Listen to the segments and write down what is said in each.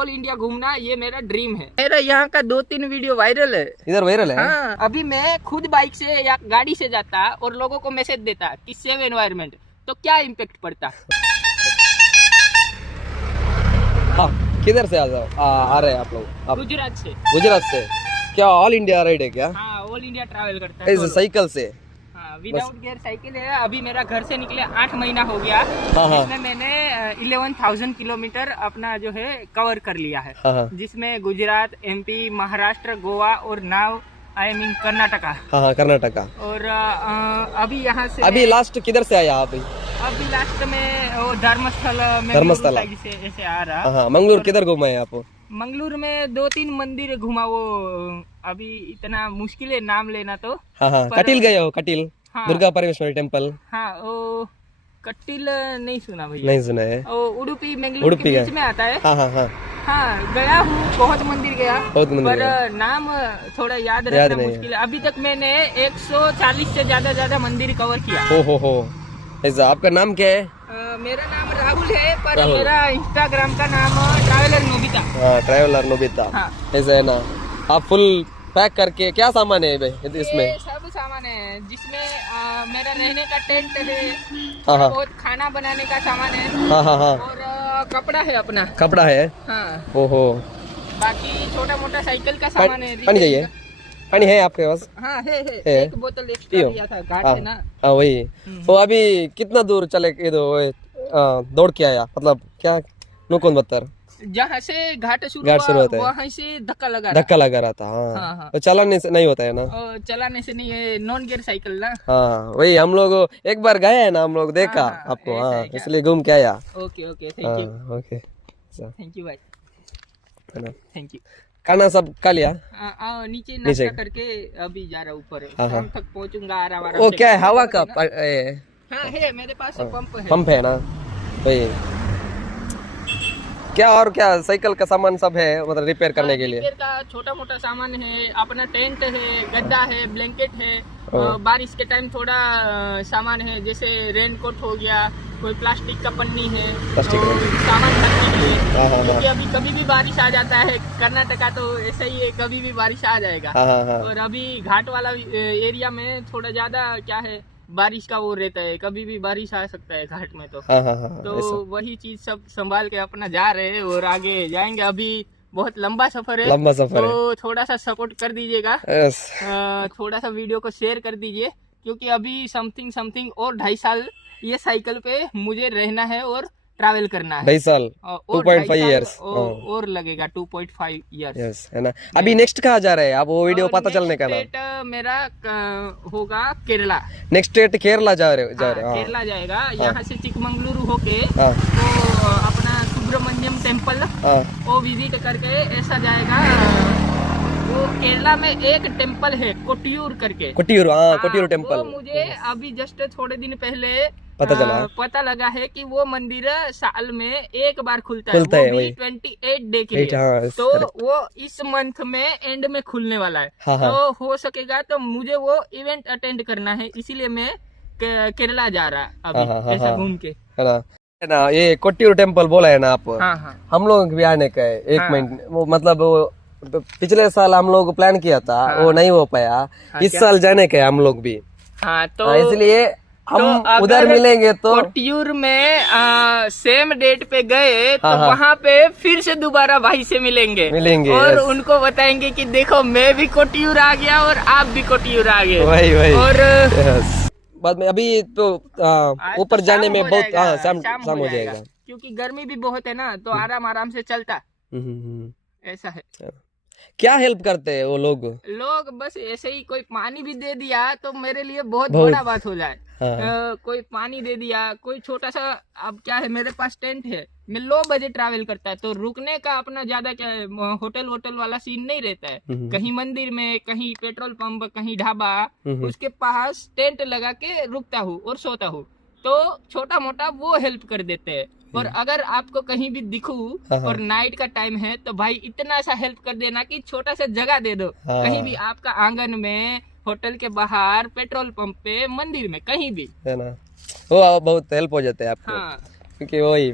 All India घूमना ये मेरा ड्रीम है। मेरा यहाँ का 2-3 वीडियो वायरल है। इधर वायरल है? हाँ, अभी मैं खुद बाइक से या गाड़ी से जाता और लोगों को मैसेज देता कि सेव एनवायरमेंट, तो क्या इम्पेक्ट पड़ता। हाँ, किधर से आ रहे हैं आप लोग? गुजरात से। गुजरात से? क्या ऑल इंडिया राइड है क्या? हाँ, ऑल इंडिया ट्रैवल करता है। साइकिल से? हाँ, विदाउट गियर साइकिल है। अभी मेरा घर से निकले 8 महीना हो गया। जिसमें मैंने 11,000 किलोमीटर अपना जो है कवर कर लिया है। जिसमें गुजरात, MP, महाराष्ट्र, गोवा और नाउ आई मीन कर्नाटका। हाँ, कर्नाटका। और अभी यहाँ से अभी लास्ट किधर से आया आप? अभी लास्ट में वो धर्मस्थल से ऐसे आ रहा। हाँ, मंगलूर किधर घूमा है आप? मंगलूर में 2-3 मंदिर घुमा। वो अभी इतना मुश्किल है नाम लेना तो। हाँ, कटिल गए हो? कटिल? हाँ, दुर्गा परमेश्वरी टेम्पल? हाँ, वो कटिल नहीं सुना भैया। नहीं सुना है? वो उडुपी मंगलूर के बीच में आता है। हाँ, गया हूँ, बहुत मंदिर गया, पर नाम थोड़ा याद रखना मुश्किल है। अभी तक मैंने 140 से ज्यादा मंदिर कवर किया। हो ऐसा। आपका नाम क्या है? मेरा नाम राहुल है, पर मेरा इंस्टाग्राम का नाम ट्रैवलर नोबिता। हाँ, ट्रैवलर नोबिता। ऐसा है ना। आप फुल पैक करके क्या सामान है इसमें? सब सामान है, जिसमें मेरा रहने का टेंट है, बहुत खाना बनाने का सामान है, और कपड़ा है अपना। कपड़ा है? हाँ। ओहो। बाकी छोटा मोटा साइकिल का सामान है। पानी चाहिए? पानी है आपके पास? हाँ, है। एक बोतल एक्स्ट्रा लिया था घाट से ना। हाँ, वही। तो अभी कितना दूर चले दौड़ के आया? मतलब क्या नुकून बत्तर? जहाँ से घाट शुरू होता है वहाँ से धक्का लगा रहा था। हाँ। तो चलाने से नहीं होता है ना? चलाने से नहीं है, नॉन गियर साइकिल ना। हाँ, वही हम लोग एक बार गए हैं ना, हम लोग देखा आपको। हाँ, इसलिए घूम के आया। Okay, thank you. Okay, thank you भाई, थैंक यू। खाना सब खा लिया? नीचे नाश्ता करके अभी जा रहा ऊपर। शाम तक पहुँचूंगा आराम। वो क्या है, हवा का? हाँ, है मेरे पास पंप है ना। वही क्या और क्या साइकिल का सामान सब है, मतलब रिपेयर करने के लिए? रिपेयर का छोटा मोटा सामान है, अपना टेंट है, गद्दा है, ब्लैंकेट है। बारिश के टाइम थोड़ा सामान है, जैसे रेनकोट हो गया, कोई प्लास्टिक का पन्नी है, तो सामान रखने के लिए। क्योंकि अभी कभी भी बारिश आ जाता है। कर्नाटका तो ऐसा ही है, कभी भी बारिश आ जाएगा। और अभी घाट वाला एरिया में थोड़ा ज्यादा क्या है, बारिश का वो रहता है, कभी भी बारिश आ सकता है घाट में। तो वही चीज सब संभाल के अपना जा रहे हैं और आगे जाएंगे। अभी बहुत लंबा सफर है, तो थोड़ा सा सपोर्ट कर दीजिएगा। थोड़ा सा वीडियो को शेयर कर दीजिए, क्योंकि अभी समथिंग और 2.5 साल ये साइकिल पे मुझे रहना है और ट्रैवल करना है। 2.5 साल 2.5 इयर्स और लगेगा 2.5 इयर्स है ना। अभी नेक्स्ट कहाँ जा रहे हैं आप? वो वीडियो पता चलने का स्टेट मेरा होगा केरला। नेक्स्ट स्टेट केरला जा रहे केरला जाएगा। यहाँ से चिकमंगलुरु होके तो अपना सुब्रमण्यम टेम्पल वो विजिट करके ऐसा जाएगा। वो केरला में एक टेम्पल है कोट्यूर करके। कोट्यूर टेम्पल। मुझे अभी जस्ट थोड़े दिन पहले पता लगा है कि वो मंदिर साल में एक बार खुलता है, वो भी 28 डे के लिए। तो वो इस मंथ में एंड में खुलने वाला है। तो हो सकेगा तो मुझे वो इवेंट अटेंड करना है, इसीलिए मैं केरला जा रहा अभी ऐसा घूम के है ना। ये कोट्यूर टेम्पल बोला है ना आप? हम लोग भी आने का है 1 महीने। मतलब पिछले साल हम लोग प्लान किया था, वो नहीं हो पाया। इस साल जाने का है हम लोग भी। तो इसलिए हम उधर मिलेंगे। तो कोट्यूर में सेम डेट पे गए तो वहाँ पे फिर से दोबारा भाई से मिलेंगे और उनको बताएंगे कि देखो मैं भी कोट्यूर आ गया और आप भी कोट्यूर आ गए। वही और बाद में अभी तो ऊपर जाने में बहुत शाम हो जाएगा, क्योंकि गर्मी भी बहुत है ना, तो आराम से चलता। ऐसा है। क्या हेल्प करते हैं वो लोग? बस ऐसे ही कोई पानी भी दे दिया तो मेरे लिए बहुत बड़ा बात हो जाए। कोई पानी दे दिया, कोई छोटा सा। अब क्या है, मेरे पास टेंट है, मैं लो बजट ट्रैवल करता है, तो रुकने का अपना ज्यादा क्या है, होटल वाला सीन नहीं रहता है। कहीं मंदिर में, कहीं पेट्रोल पंप, कहीं ढाबा, उसके पास टेंट लगा के रुकता हूँ और सोता हूँ। तो छोटा मोटा वो हेल्प कर देते हैं। और अगर आपको कहीं भी दिखूं और नाइट का टाइम है तो भाई इतना सा हेल्प कर देना कि छोटा सा जगह दे दो। कहीं भी आपका आंगन में, होटल के बाहर, पेट्रोल पंप पे, मंदिर में, कहीं भी, है ना। वो बहुत हेल्प हो जाते हैं आपको। क्योंकि वही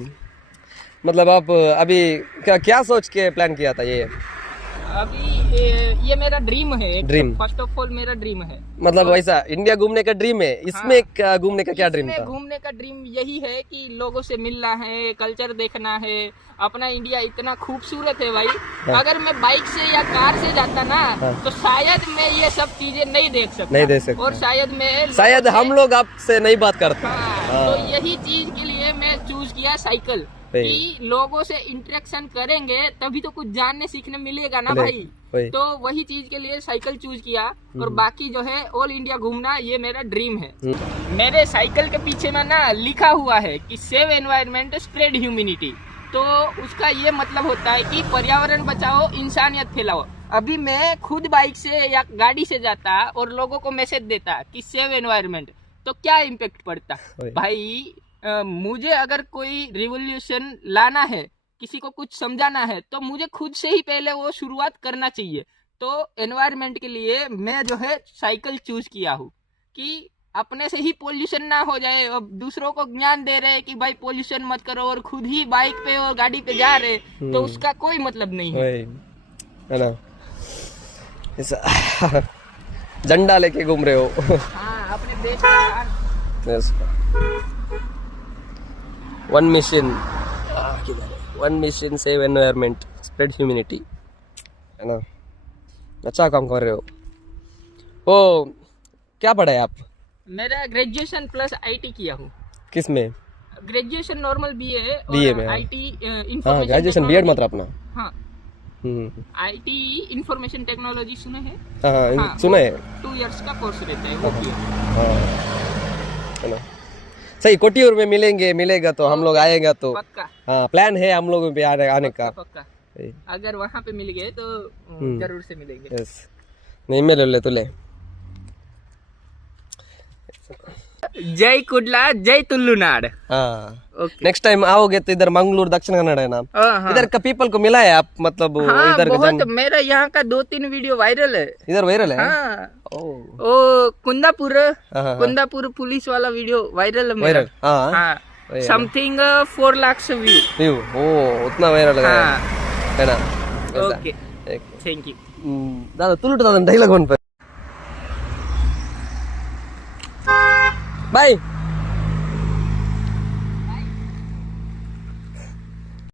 मतलब आप अभी क्या सोच के प्लान किया था ये? अभी ये मेरा ड्रीम है। ड्रीम, फर्स्ट ऑफ ऑल मेरा ड्रीम है। मतलब वैसा इंडिया घूमने का ड्रीम है। इसमें क्या घूमने का क्या ड्रीम था? घूमने का ड्रीम यही है कि लोगों से मिलना है, कल्चर देखना है। अपना इंडिया इतना खूबसूरत है भाई। अगर मैं बाइक से या कार से जाता ना तो शायद मैं ये सब चीजें नहीं देख सकता। और शायद हम लोग आपसे नहीं बात करते। तो यही चीज के लिए मैं चूज किया साइकिल, कि लोगों से इंटरेक्शन करेंगे तभी तो कुछ जानने सीखने मिलेगा ना भाई। तो वही चीज के लिए साइकिल चूज किया। और बाकी जो है ऑल इंडिया घूमना ये मेरा ड्रीम है। मेरे साइकिल के पीछे में ना लिखा हुआ है कि सेव एनवायरनमेंट स्प्रेड ह्यूमैनिटी। तो उसका ये मतलब होता है कि पर्यावरण बचाओ, इंसानियत फैलाओ। अभी मैं खुद बाइक से या गाड़ी से जाता और लोगों को मैसेज देता कि सेव एनवायरनमेंट, तो क्या इम्पेक्ट पड़ता भाई। मुझे अगर कोई रिवोल्यूशन लाना है, किसी को कुछ समझाना है, तो मुझे खुद से ही पहले वो शुरुआत करना चाहिए। तो एनवायरनमेंट के लिए मैं जो है साइकिल चूज किया हूँ कि अपने से ही पोल्यूशन ना हो जाए। अब दूसरों को ज्ञान दे रहे कि भाई पोल्यूशन मत करो और खुद ही बाइक पे और गाड़ी पे जा रहे, तो उसका कोई मतलब नहीं है ना। झंडा लेके घूम रहे हो। हाँ, अपने देश का one mission save environment spread humanity, है ना। अच्छा काम कर रहे हो। ओ क्या पढ़ा है आप? मेरा ग्रेजुएशन प्लस आईटी किया हूँ। किस में? ग्रेजुएशन नॉर्मल बीए में आईटी इंफॉर्मेशन ग्रेजुएशन बीएड मतलब अपना। हाँ, आईटी इंफॉर्मेशन टेक्नोलॉजी सुने हैं? हाँ, सुना है। 2 इयर्स का कोर्स रहता है वो किया। है ना। सही, कोटियूर में मिलेगा तो हम लोग आएगा तो पक्का। हाँ, प्लान है हम लोगों पे आने का। पक्का। अगर वहाँ पे मिल गए तो जरूर से मिलेंगे। यस, नहीं मिले तुले। जय कुडला, जय तुल्लुनाड। हाँ, नेक्स्ट टाइम आओगे तो इधर मंगलूर, दक्षिण कन्नड़ है ना। इधर का पीपल को मिला है आप, मतलब इधर बहुत मेरा यहाँ का 2-3 वीडियो वायरल है। इधर वायरल है। ओ कुंदापुर पुलिस वाला वीडियो वायरल है मेरा। हाँ, समथिंग 4 लाख व्यू। ओ, उतना वायरल है ना। ओके, थैंक यू दादा। तुलुट दादा डायलॉग वन पे बाय।